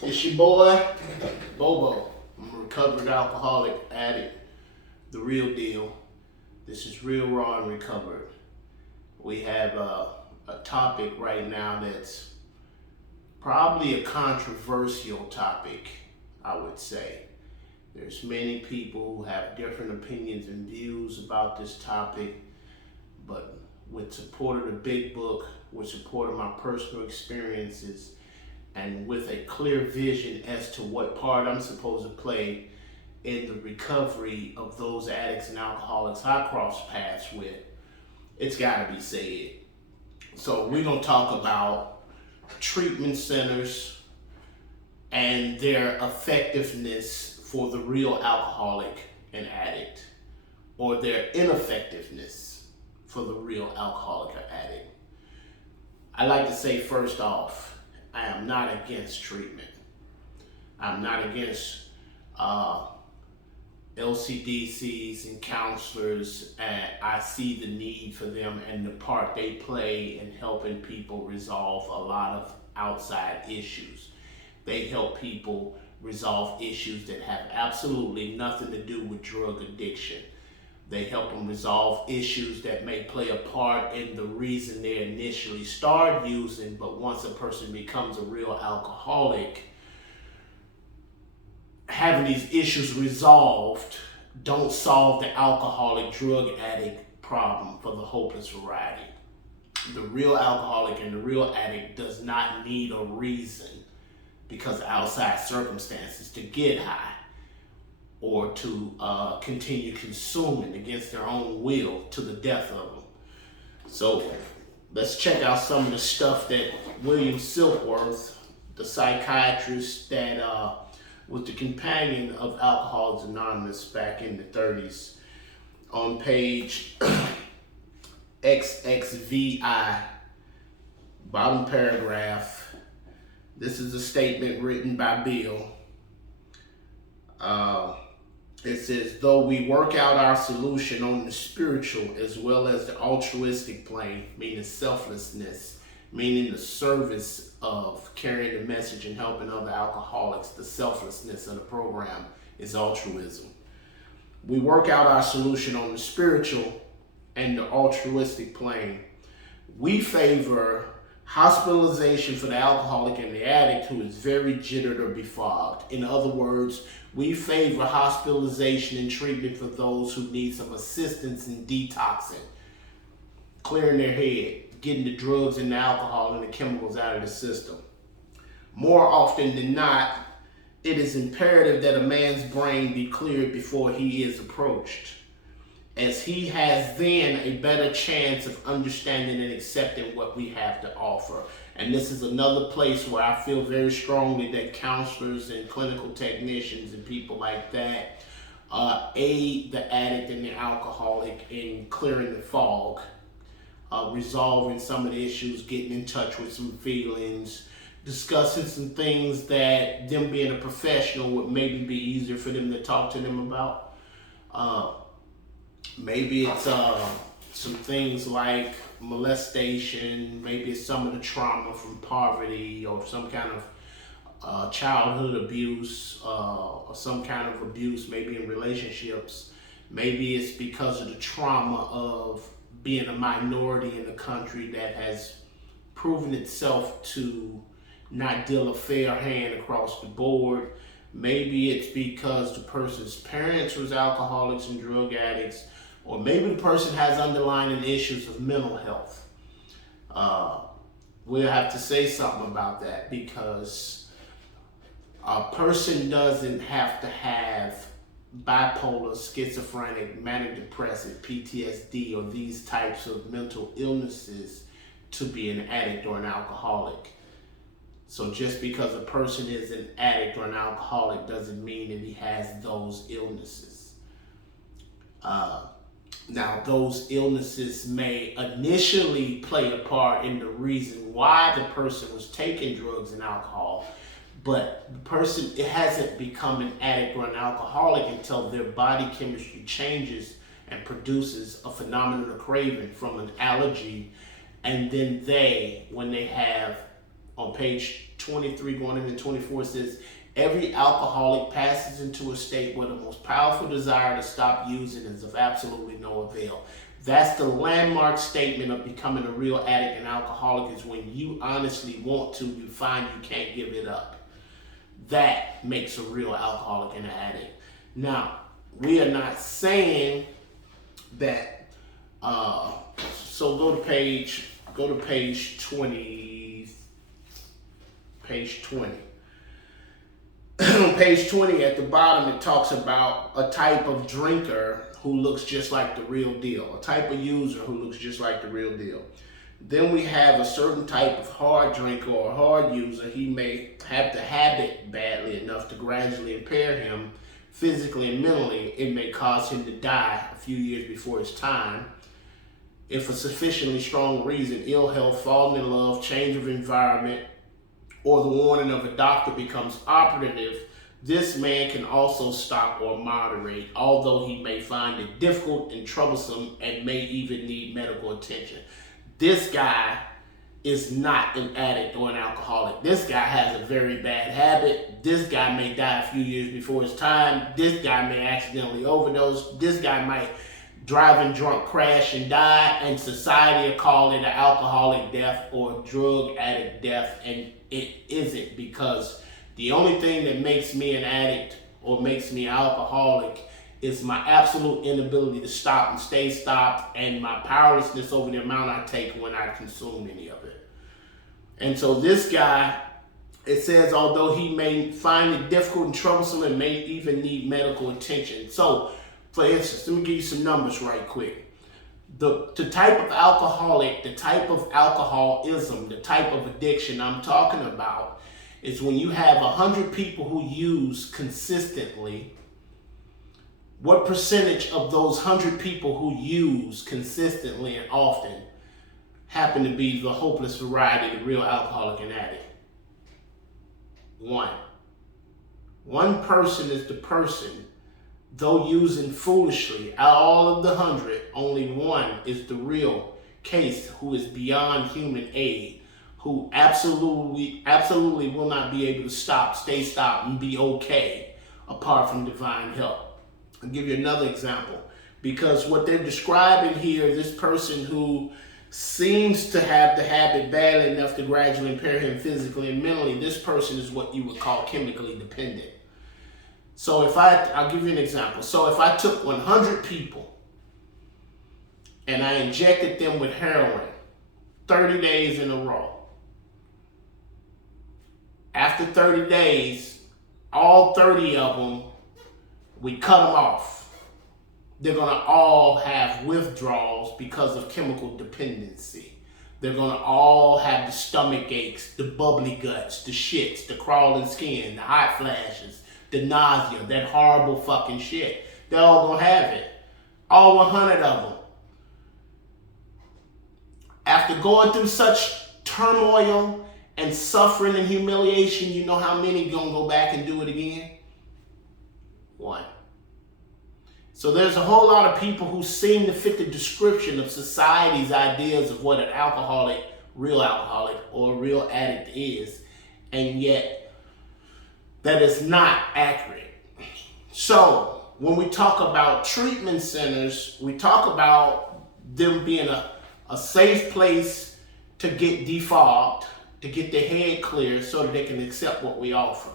It's your boy, Bobo. I'm a recovered alcoholic addict, the real deal. This is Real Raw and Recovered. We have a topic right now that's probably a controversial topic, I would say. There's many people who have different opinions and views about this topic, but with support of the big book, with support of my personal experiences, and with a clear vision as to what part I'm supposed to play in the recovery of those addicts and alcoholics I cross paths with, it's got to be said. So we're going to talk about treatment centers and their effectiveness for the real alcoholic and addict, or their ineffectiveness for the real alcoholic or addict. I like to say first off, I am not against treatment. I'm not against LCDCs and counselors, and I see the need for them and the part they play in helping people resolve a lot of outside issues. They help people resolve issues that have absolutely nothing to do with drug addiction. They help them resolve issues that may play a part in the reason they initially started using, but once a person becomes a real alcoholic, having these issues resolved don't solve the alcoholic drug addict problem for the hopeless variety. The real alcoholic and the real addict does not need a reason because of outside circumstances to get high or to continue consuming against their own will to the death of them. So let's check out some of the stuff that William Silkworth, the psychiatrist that was the companion of Alcoholics Anonymous back in the 30s, on page XXVI, bottom paragraph. This is a statement written by Bill. It says, though we work out our solution on the spiritual as well as the altruistic plane, meaning selflessness, meaning the service of carrying the message and helping other alcoholics, the selflessness of the program is altruism. We work out our solution on the spiritual and the altruistic plane. We favor hospitalization for the alcoholic and the addict who is very jittered or befogged. In other words, we favor hospitalization and treatment for those who need some assistance in detoxing, clearing their head, getting the drugs and the alcohol and the chemicals out of the system. More often than not, it is imperative that a man's brain be cleared before he is approached, as he has then a better chance of understanding and accepting what we have to offer. And this is another place where I feel very strongly that counselors and clinical technicians and people like that aid the addict and the alcoholic in clearing the fog, resolving some of the issues, getting in touch with some feelings, discussing some things that them being a professional would maybe be easier for them to talk to them about. Maybe it's some things like molestation, maybe it's some of the trauma from poverty or some kind of childhood abuse or some kind of abuse, maybe in relationships. Maybe it's because of the trauma of being a minority in the country that has proven itself to not deal a fair hand across the board. Maybe it's because the person's parents was alcoholics and drug addicts, or maybe the person has underlying issues of mental health. We'll have to say something about that, because a person doesn't have to have bipolar, schizophrenic, manic depressive, PTSD, or these types of mental illnesses to be an addict or an alcoholic. So just because a person is an addict or an alcoholic doesn't mean that he has those illnesses. Now, those illnesses may initially play a part in the reason why the person was taking drugs and alcohol, but the person, it hasn't become an addict or an alcoholic until their body chemistry changes and produces a phenomenon of craving from an allergy. And then when they have, on page 23 going into 24 says, every alcoholic passes into a state where the most powerful desire to stop using is of absolutely no avail. That's the landmark statement of becoming a real addict and alcoholic, is when you honestly want to, you find you can't give it up. That makes a real alcoholic and an addict. Now, we are not saying that, so go to page 20, page 20. On page 20 at the bottom, it talks about a type of drinker who looks just like the real deal, a type of user who looks just like the real deal. Then we have a certain type of hard drinker or hard user. He may have the habit badly enough to gradually impair him physically and mentally. It may cause him to die a few years before his time. If a sufficiently strong reason, ill health, falling in love, change of environment, or the warning of a doctor becomes operative, this man can also stop or moderate, although he may find it difficult and troublesome and may even need medical attention. This guy is not an addict or an alcoholic. This guy has a very bad habit. This guy may die a few years before his time. This guy may accidentally overdose. This guy might driving drunk crash and die, and society will call it an alcoholic death or drug addict death, and it isn't, because the only thing that makes me an addict or makes me alcoholic is my absolute inability to stop and stay stopped, and my powerlessness over the amount I take when I consume any of it. And so this guy, it says, although he may find it difficult and troublesome and may even need medical attention. So, for instance, let me give you some numbers right quick. The type of alcoholic, the type of alcoholism, the type of addiction I'm talking about is when you have 100 people who use consistently. What percentage of those 100 people who use consistently and often happen to be the hopeless variety, the real alcoholic and addict? One. One person is the person, though using foolishly. Out of all of the 100, only one is the real case who is beyond human aid, who absolutely will not be able to stop, stay stopped, and be okay apart from divine help. I'll give you another example, because what they're describing here, this person who seems to have the habit badly enough to gradually impair him physically and mentally, this person is what you would call chemically dependent. So I'll give you an example. So if I took 100 people and I injected them with heroin 30 days in a row, after 30 days, all 30 of them, we cut them off. They're going to all have withdrawals because of chemical dependency. They're going to all have the stomach aches, the bubbly guts, the shits, the crawling skin, the hot flashes, the nausea, that horrible fucking shit. They're all going to have it. All 100 of them. After going through such turmoil and suffering and humiliation, you know how many going to go back and do it again? One. So there's a whole lot of people who seem to fit the description of society's ideas of what an alcoholic, or a real addict is, and yet that is not accurate. So when we talk about treatment centers, we talk about them being a safe place to get defogged, to get their head clear so that they can accept what we offer.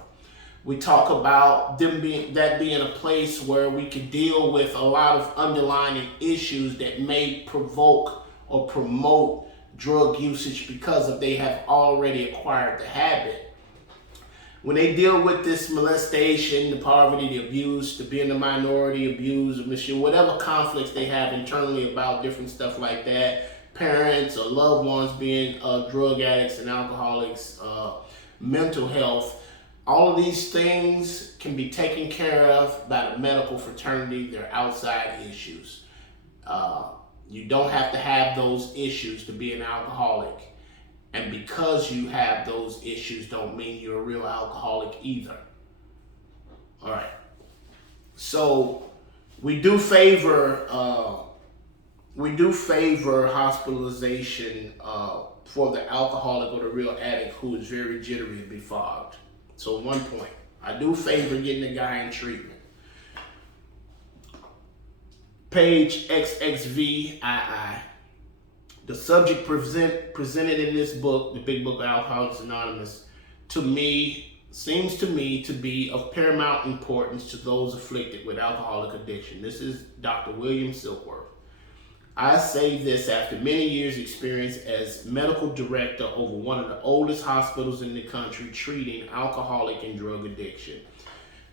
We talk about them being a place where we can deal with a lot of underlying issues that may provoke or promote drug usage because of they have already acquired the habit. When they deal with this molestation, the poverty, the abuse, the being a minority, abuse, whatever conflicts they have internally about different stuff like that, parents or loved ones being drug addicts and alcoholics, mental health, all of these things can be taken care of by the medical fraternity. They're outside issues. You don't have to have those issues to be an alcoholic. And because you have those issues don't mean you're a real alcoholic either. All right. So we do favor hospitalization for the alcoholic or the real addict who is very jittery and befogged. So 1 point, I do favor getting a guy in treatment. Page XXVII. The subject presented in this book, the Big Book of Alcoholics Anonymous, seems to me to be of paramount importance to those afflicted with alcoholic addiction. This is Dr. William Silkworth. I say this after many years' experience as medical director over one of the oldest hospitals in the country treating alcoholic and drug addiction.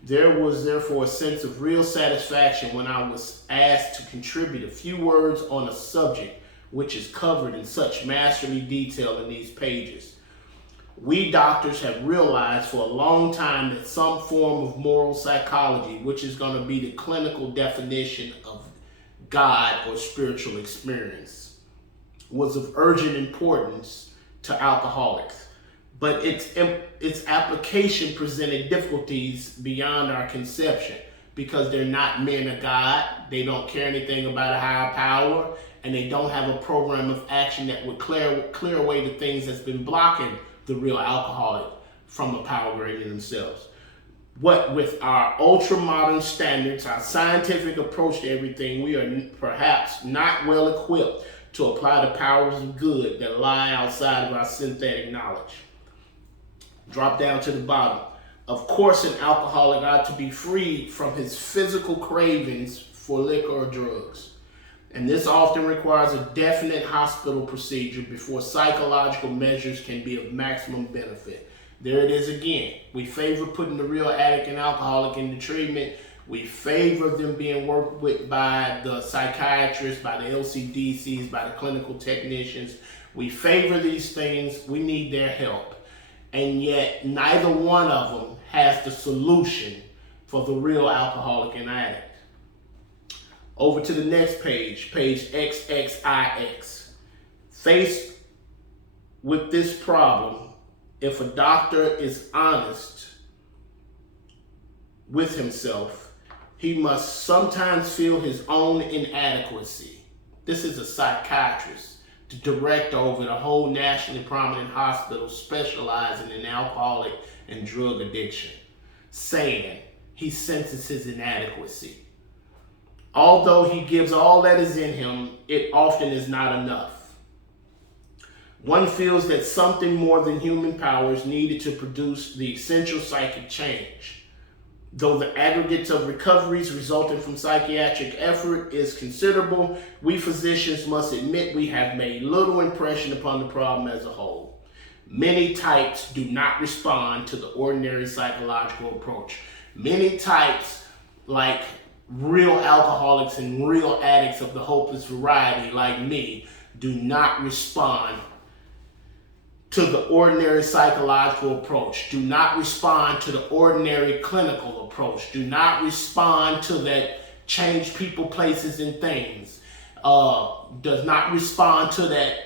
There was therefore a sense of real satisfaction when I was asked to contribute a few words on a subject which is covered in such masterly detail in these pages. We doctors have realized for a long time that some form of moral psychology, which is going to be the clinical definition of God or spiritual experience, was of urgent importance to alcoholics. But its application presented difficulties beyond our conception because they're not men of God, they don't care anything about a higher power, and they don't have a program of action that would clear away the things that's been blocking the real alcoholic from a power greater than themselves. What with our ultra-modern standards, our scientific approach to everything, we are perhaps not well equipped to apply the powers of good that lie outside of our synthetic knowledge. Drop down to the bottom. Of course, an alcoholic ought to be freed from his physical cravings for liquor or drugs. And this often requires a definite hospital procedure before psychological measures can be of maximum benefit. There it is again. We favor putting the real addict and alcoholic into treatment. We favor them being worked with by the psychiatrists, by the LCDCs, by the clinical technicians. We favor these things. We need their help. And yet neither one of them has the solution for the real alcoholic and addict. Over to the next page, page XXIX. Faced with this problem, if a doctor is honest with himself, he must sometimes feel his own inadequacy. This is a psychiatrist, the director over the whole nationally prominent hospital specializing in alcoholic and drug addiction, saying he senses his inadequacy. Although he gives all that is in him, it often is not enough. One feels that something more than human power is needed to produce the essential psychic change. Though the aggregates of recoveries resulting from psychiatric effort is considerable, we physicians must admit we have made little impression upon the problem as a whole. Many types do not respond to the ordinary psychological approach. Many types, like real alcoholics and real addicts of the hopeless variety like me, do not respond to the ordinary psychological approach, do not respond to the ordinary clinical approach, do not respond to that change people, places, and things, does not respond to that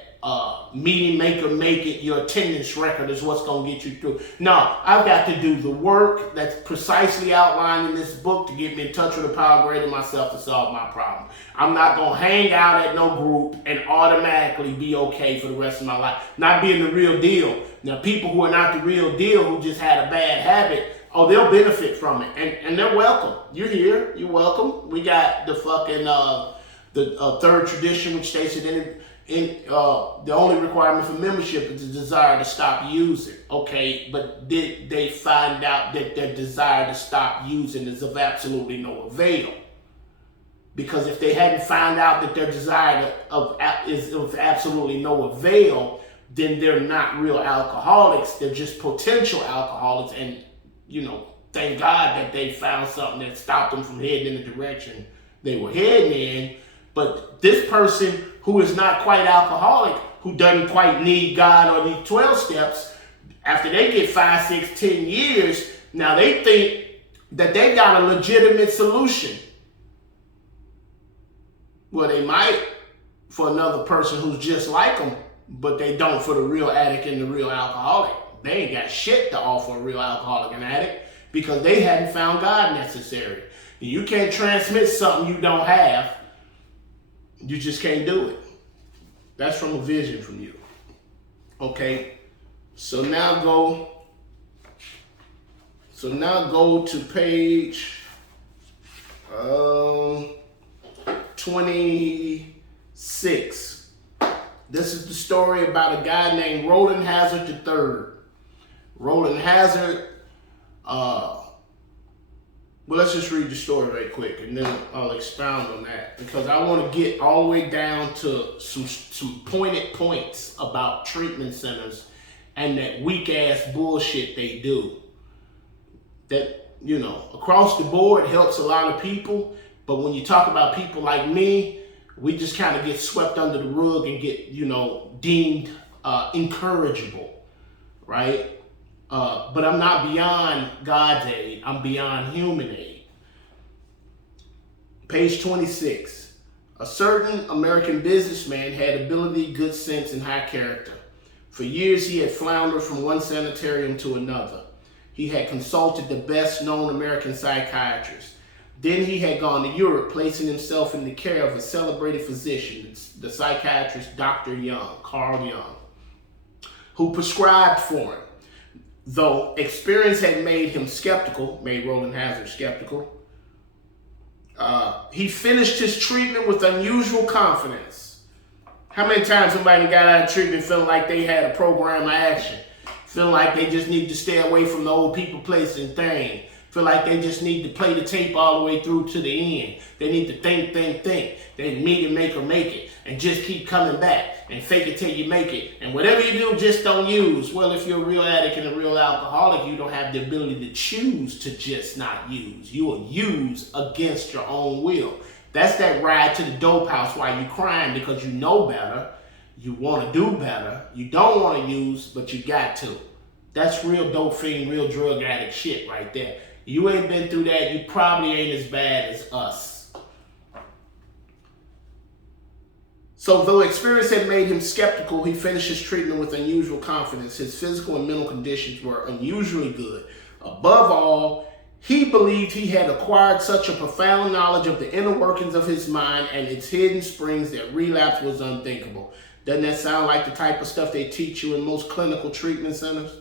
meeting maker, make it, your attendance record is what's going to get you through. No, I've got to do the work that's precisely outlined in this book to get me in touch with a power greater than myself to solve my problem. I'm not going to hang out at no group and automatically be okay for the rest of my life. Not being the real deal. Now, people who are not the real deal, who just had a bad habit, oh, they'll benefit from it. And they're welcome. You're here. You're welcome. We got the fucking, the third tradition, which states that the only requirement for membership is the desire to stop using. Okay, but did they find out that their desire to stop using is of absolutely no avail? Because if they hadn't found out that their desire is of absolutely no avail, then they're not real alcoholics. They're just potential alcoholics. And, thank God that they found something that stopped them from heading in the direction they were heading in. But this person who is not quite alcoholic, who doesn't quite need God or these 12 steps, after they get 5, 6, 10 years, now they think that they got a legitimate solution. Well, they might for another person who's just like them, but they don't for the real addict and the real alcoholic. They ain't got shit to offer a real alcoholic and addict because they hadn't found God necessary. You can't transmit something you don't have. You just can't do it. That's from a vision from you. Okay, so now go to page 26. This is the story about a guy named Roland Hazard III. Roland Hazard, well, let's just read the story very quick, and then I'll expound on that, because I want to get all the way down to some pointed points about treatment centers and that weak-ass bullshit they do. That, you know, across the board helps a lot of people, but when you talk about people like me, we just kind of get swept under the rug and get, you know, deemed incorrigible, right? But I'm not beyond God's aid. I'm beyond human aid. Page 26. A certain American businessman had ability, good sense, and high character. For years, he had floundered from one sanitarium to another. He had consulted the best-known American psychiatrist. Then he had gone to Europe, placing himself in the care of a celebrated physician, the psychiatrist Dr. Young, Carl Jung, who prescribed for him. Though experience had made him skeptical, made Roland Hazard skeptical, he finished his treatment with unusual confidence. How many times somebody got out of treatment feeling like they had a program of action? Feeling like they just need to stay away from the old people, place, and thing. Feel like they just need to play the tape all the way through to the end. They need to think. They meet and make or make it. And just keep coming back. And fake it till you make it. And whatever you do, just don't use. Well, if you're a real addict and a real alcoholic, you don't have the ability to choose to just not use. You will use against your own will. That's that ride to the dope house while you're crying because you know better. You want to do better. You don't want to use, but you got to. That's real dope fiend, real drug addict shit right there. You ain't been through that, you probably ain't as bad as us. So though experience had made him skeptical, he finished his treatment with unusual confidence. His physical and mental conditions were unusually good. Above all, he believed he had acquired such a profound knowledge of the inner workings of his mind and its hidden springs that relapse was unthinkable. Doesn't that sound like the type of stuff they teach you in most clinical treatment centers?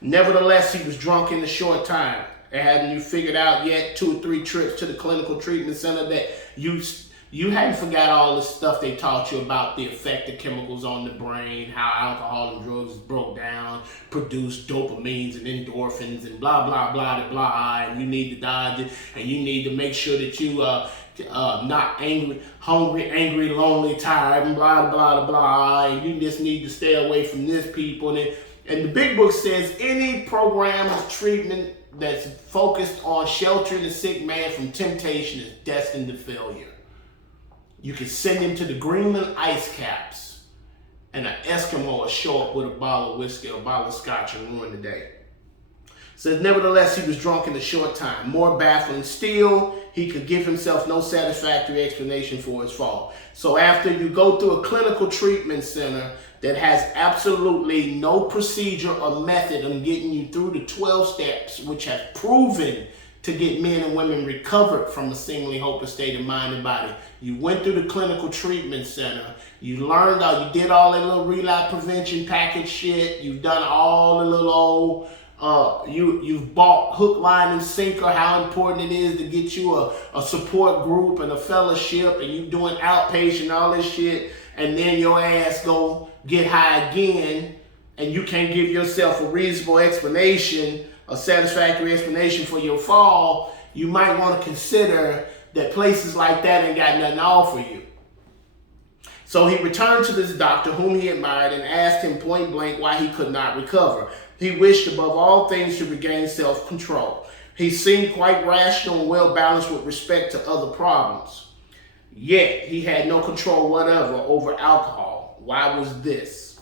Nevertheless, he was drunk in a short time. Hadn't you figured out yet 2 or 3 trips to the clinical treatment center that you hadn't forgot all the stuff they taught you about the effect of chemicals on the brain, how alcohol and drugs broke down, produce dopamines and endorphins and blah, blah, blah, blah, and you need to dodge it, and you need to make sure that you not angry, hungry, angry, lonely, tired, and blah, blah, blah, and you just need to stay away from this people. And the big book says any program of treatment that's focused on sheltering the sick man from temptation is destined to failure. You can send him to the Greenland ice caps, and an Eskimo will show up with a bottle of whiskey or a bottle of scotch and ruin the day. Says, nevertheless, he was drunk in a short time. More baffling still, he could give himself no satisfactory explanation for his fall. So after you go through a clinical treatment center that has absolutely no procedure or method of getting you through the 12 steps, which have proven to get men and women recovered from a seemingly hopeless state of mind and body. You went through the clinical treatment center. You learned you did all that little relapse prevention package shit. You've done all the little old, you've bought hook, line, and sinker how important it is to get you a support group and a fellowship, and you doing outpatient, all this shit, and then your ass go get high again, and you can't give yourself a reasonable explanation, a satisfactory explanation for your fall. You might want to consider that places like that ain't got nothing to offer you. So he returned to this doctor whom he admired and asked him point blank why he could not recover. He wished above all things to regain self-control. He seemed quite rational and well-balanced with respect to other problems. Yet he had no control whatever over alcohol. Why was this?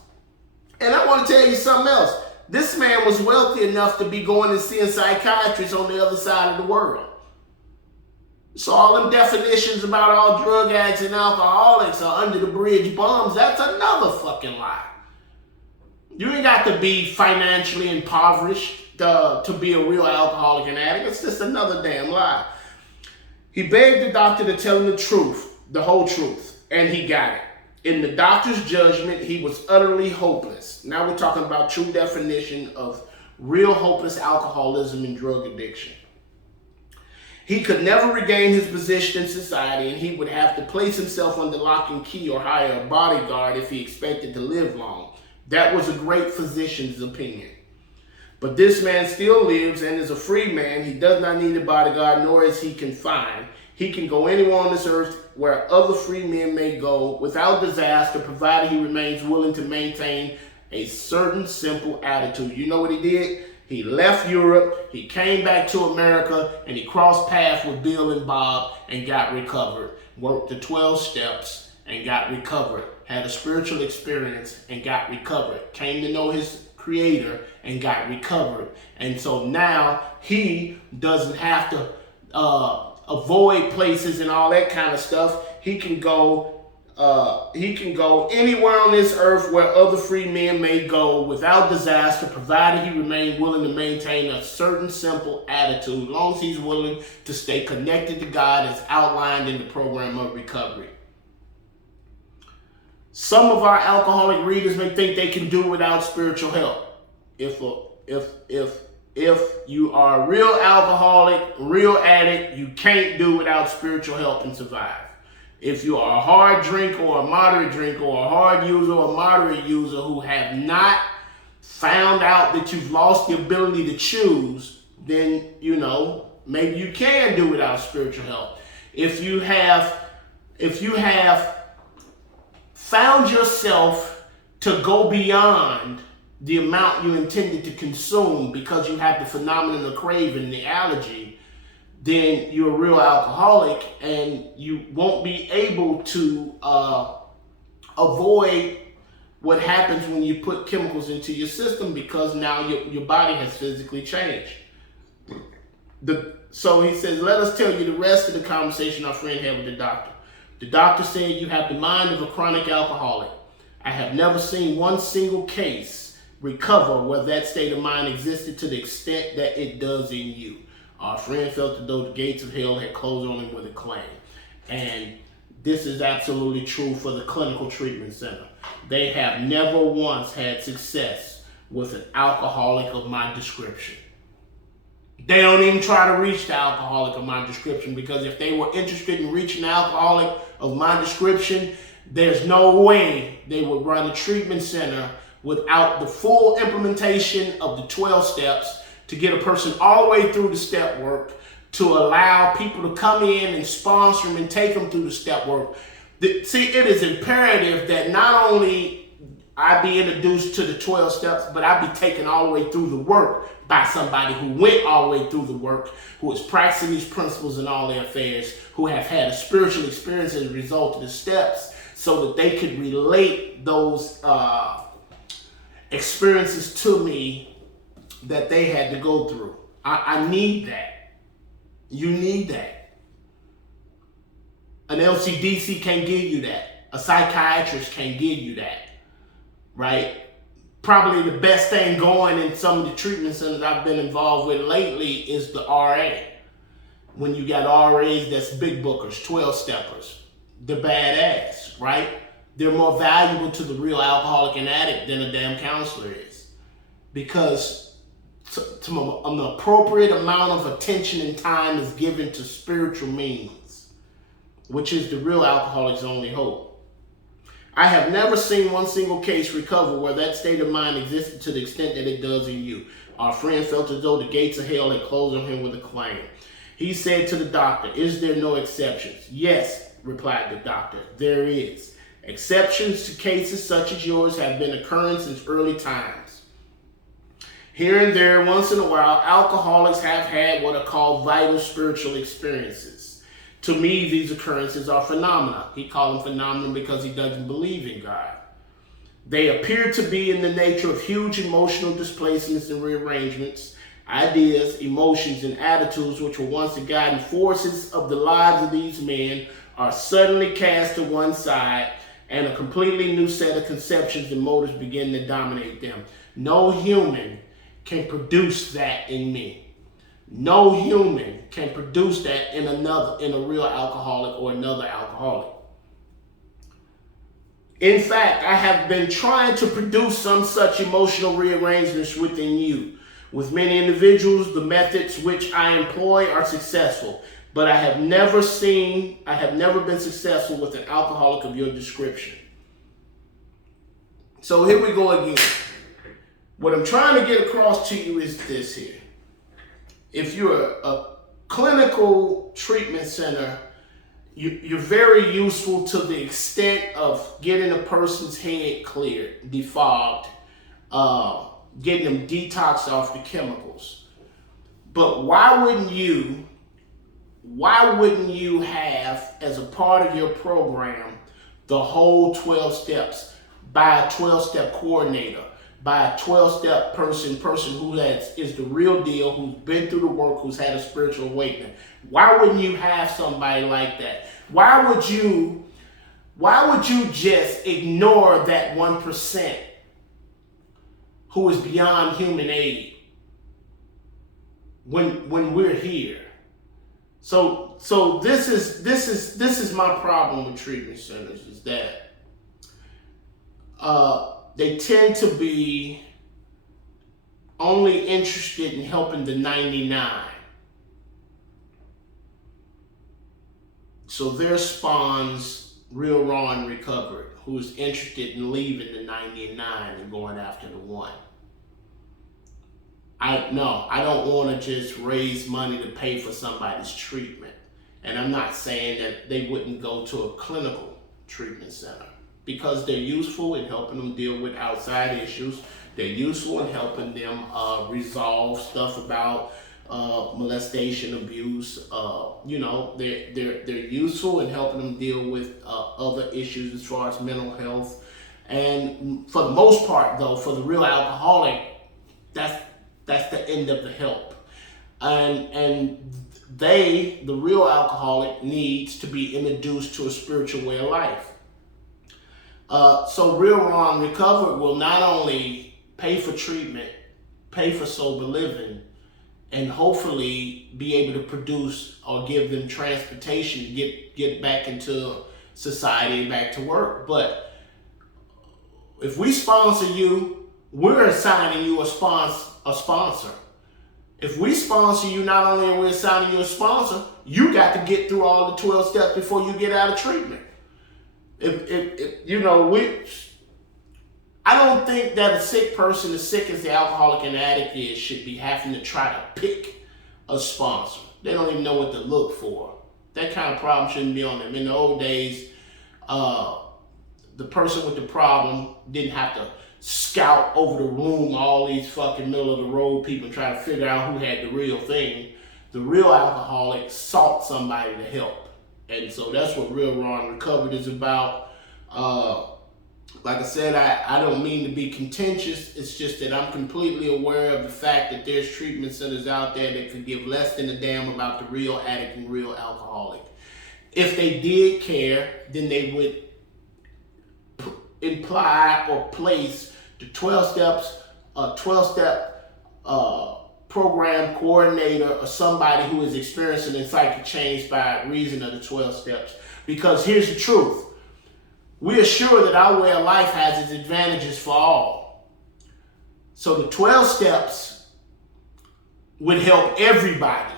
And I want to tell you something else. This man was wealthy enough to be going and seeing psychiatrists on the other side of the world. So all them definitions about all drug addicts and alcoholics are under the bridge bums, that's another fucking lie. You ain't got to be financially impoverished to be a real alcoholic and addict. It's just another damn lie. He begged the doctor to tell him the truth, the whole truth, and he got it. In the doctor's judgment, he was utterly hopeless. Now we're talking about true definition of real hopeless alcoholism and drug addiction. He could never regain his position in society, and he would have to place himself under lock and key or hire a bodyguard if he expected to live long. That was a great physician's opinion. But this man still lives and is a free man. He does not need a bodyguard, nor is he confined. He can go anywhere on this earth where other free men may go without disaster, provided he remains willing to maintain a certain simple attitude. You know what he did? He left Europe, he came back to America, and he crossed paths with Bill and Bob and got recovered. Worked the 12 steps and got recovered. Had a spiritual experience and got recovered. Came to know his Creator and got recovered. And so now he doesn't have to avoid places and all that kind of stuff. He can go anywhere on this earth where other free men may go without disaster, provided he remains willing to maintain a certain simple attitude, as long as he's willing to stay connected to God as outlined in the program of recovery. Some of our alcoholic readers may think they can do without spiritual help. If you are a real alcoholic, real addict, you can't do without spiritual help and survive. If you are a hard drinker or a moderate drinker or a hard user or a moderate user who have not found out that you've lost the ability to choose, then, maybe you can do without spiritual help. If you have found yourself to go beyond the amount you intended to consume because you have the phenomenon of craving, the allergy, then you're a real alcoholic and you won't be able to avoid what happens when you put chemicals into your system, because now your body has physically changed. So he says, let us tell you the rest of the conversation our friend had with the doctor. The doctor said, you have the mind of a chronic alcoholic. I have never seen one single case recover where that state of mind existed to the extent that it does in you. Our friend felt as though the gates of hell had closed on him with a clang. And this is absolutely true for the clinical treatment center. They have never once had success with an alcoholic of my description. They don't even try to reach the alcoholic of my description, because if they were interested in reaching the alcoholic of my description, there's no way they would run a treatment center without the full implementation of the 12 steps to get a person all the way through the step work, to allow people to come in and sponsor them and take them through the step work. See, it is imperative that not only I be introduced to the 12 steps, but I be taken all the way through the work by somebody who went all the way through the work, who is practicing these principles in all their affairs, who have had a spiritual experience as a result of the steps, so that they could relate those experiences to me that they had to go through. I need that. You need that. An LCDC can't give you that. A psychiatrist can't give you that. Right? Probably the best thing going in some of the treatment centers I've been involved with lately is the RA. When you got RAs that's big bookers, 12 steppers, they're badass, right? They're more valuable to the real alcoholic and addict than a damn counselor is. Because an appropriate amount of attention and time is given to spiritual means, which is the real alcoholic's only hope. I have never seen one single case recover where that state of mind existed to the extent that it does in you. Our friend felt as though the gates of hell had closed on him with a clang. He said to the doctor, is there no exceptions? Yes, replied the doctor, there is. Exceptions to cases such as yours have been occurring since early times. Here and there, once in a while, alcoholics have had what are called vital spiritual experiences. To me, these occurrences are phenomena. He called them phenomena because he doesn't believe in God. They appear to be in the nature of huge emotional displacements and rearrangements, ideas, emotions, and attitudes which were once the guiding forces of the lives of these men are suddenly cast to one side, and a completely new set of conceptions and motives begin to dominate them. No human can produce that in me. No human can produce that in a real alcoholic or another alcoholic. In fact, I have been trying to produce some such emotional rearrangements within you. With many individuals, the methods which I employ are successful, but I have never been successful with an alcoholic of your description. So here we go again. What I'm trying to get across to you is this here. If you're a clinical treatment center, you're very useful to the extent of getting a person's head cleared, defogged, getting them detoxed off the chemicals. But why wouldn't you have, as a part of your program, the whole 12 steps by a 12-step coordinator, by a 12-step person who is the real deal, who's been through the work, who's had a spiritual awakening? Why wouldn't you have somebody like that? Why would you just ignore that 1% who is beyond human aid when we're here? So this is my problem with treatment centers, is that they tend to be only interested in helping the 99. So there spawns Real Raw and Recovered, who is interested in leaving the 99 and going after the 1. I don't want to just raise money to pay for somebody's treatment. And I'm not saying that they wouldn't go to a clinical treatment center, because they're useful in helping them deal with outside issues. They're useful in helping them resolve stuff about molestation, abuse. They're useful in helping them deal with other issues as far as mental health. And for the most part, though, for the real alcoholic, that's the end of the help. And the real alcoholic, needs to be introduced to a spiritual way of life. So Real Raw and Recovered will not only pay for treatment, pay for sober living, and hopefully be able to produce or give them transportation to get back into society and back to work. But if we sponsor you, we're assigning you a sponsor. If we sponsor you, not only are we assigning you a sponsor, you got to get through all the 12 steps before you get out of treatment. I don't think that a sick person, as sick as the alcoholic and addict is, should be having to try to pick a sponsor. They don't even know what to look for. That kind of problem shouldn't be on them. In the old days, the person with the problem didn't have to scout over the room all these fucking middle of the road people and try to figure out who had the real thing. The real alcoholic sought somebody to help. And so that's what Real Raw and Recovered is about. Like I said, I don't mean to be contentious. It's just that I'm completely aware of the fact that there's treatment centers out there that could give less than a damn about the real addict and real alcoholic. If they did care, then they would imply or place the 12 steps, 12-step program coordinator, or somebody who is experiencing a psychic change by reason of the 12 steps. Because here's the truth. We are sure that our way of life has its advantages for all. So the 12 steps would help everybody.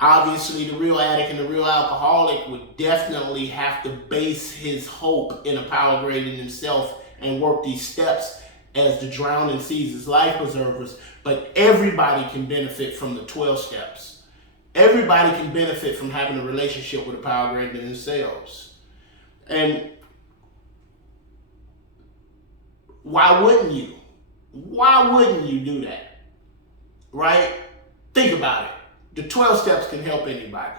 Obviously, the real addict and the real alcoholic would definitely have to base his hope in a power greater than himself and work these steps as the drowning sees his life preservers. But everybody can benefit from the 12 steps. Everybody can benefit from having a relationship with a power greater than themselves. And why wouldn't you? Why wouldn't you do that? Right? Think about it. The 12 steps can help anybody.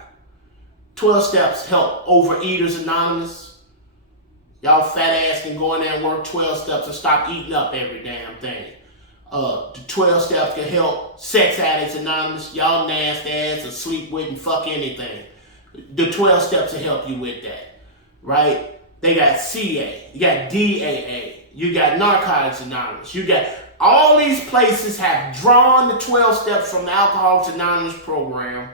12 steps help Overeaters Anonymous. Y'all fat ass can go in there and work 12 steps and stop eating up every damn thing. The 12 steps can help Sex Addicts Anonymous. Y'all nasty ass or sleep with and fuck anything. The 12 steps will help you with that. Right? They got CA, you got DAA, you got Narcotics Anonymous, you got all these places have drawn the 12 steps from the Alcoholics Anonymous program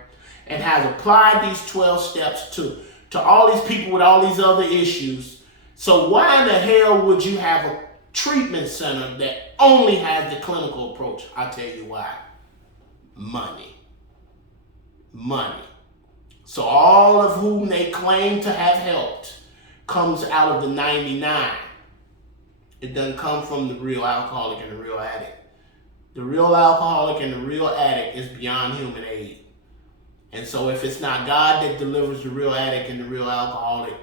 and has applied these 12 steps to all these people with all these other issues So why in the hell would you have a treatment center that only has the clinical approach? I'll tell you why. Money. Money. So all of whom they claim to have helped comes out of the 99. It doesn't come from the real alcoholic and the real addict. The real alcoholic and the real addict is beyond human aid. And so if it's not God that delivers the real addict and the real alcoholic,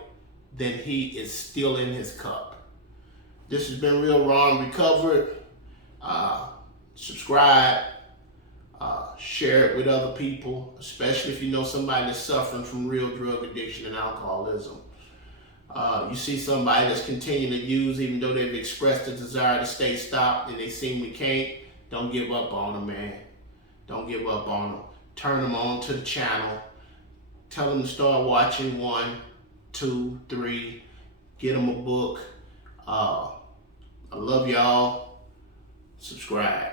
then he is still in his cup. This has been Real Raw and Recovered. Subscribe. Share it with other people, especially if you know somebody that's suffering from real drug addiction and alcoholism. You see somebody that's continuing to use even though they've expressed a desire to stay stopped and they seem we can't. Don't give up on them, man. Don't give up on them. Turn them on to the channel. Tell them to start watching 1, 2, 3. Get them a book. I love y'all. Subscribe.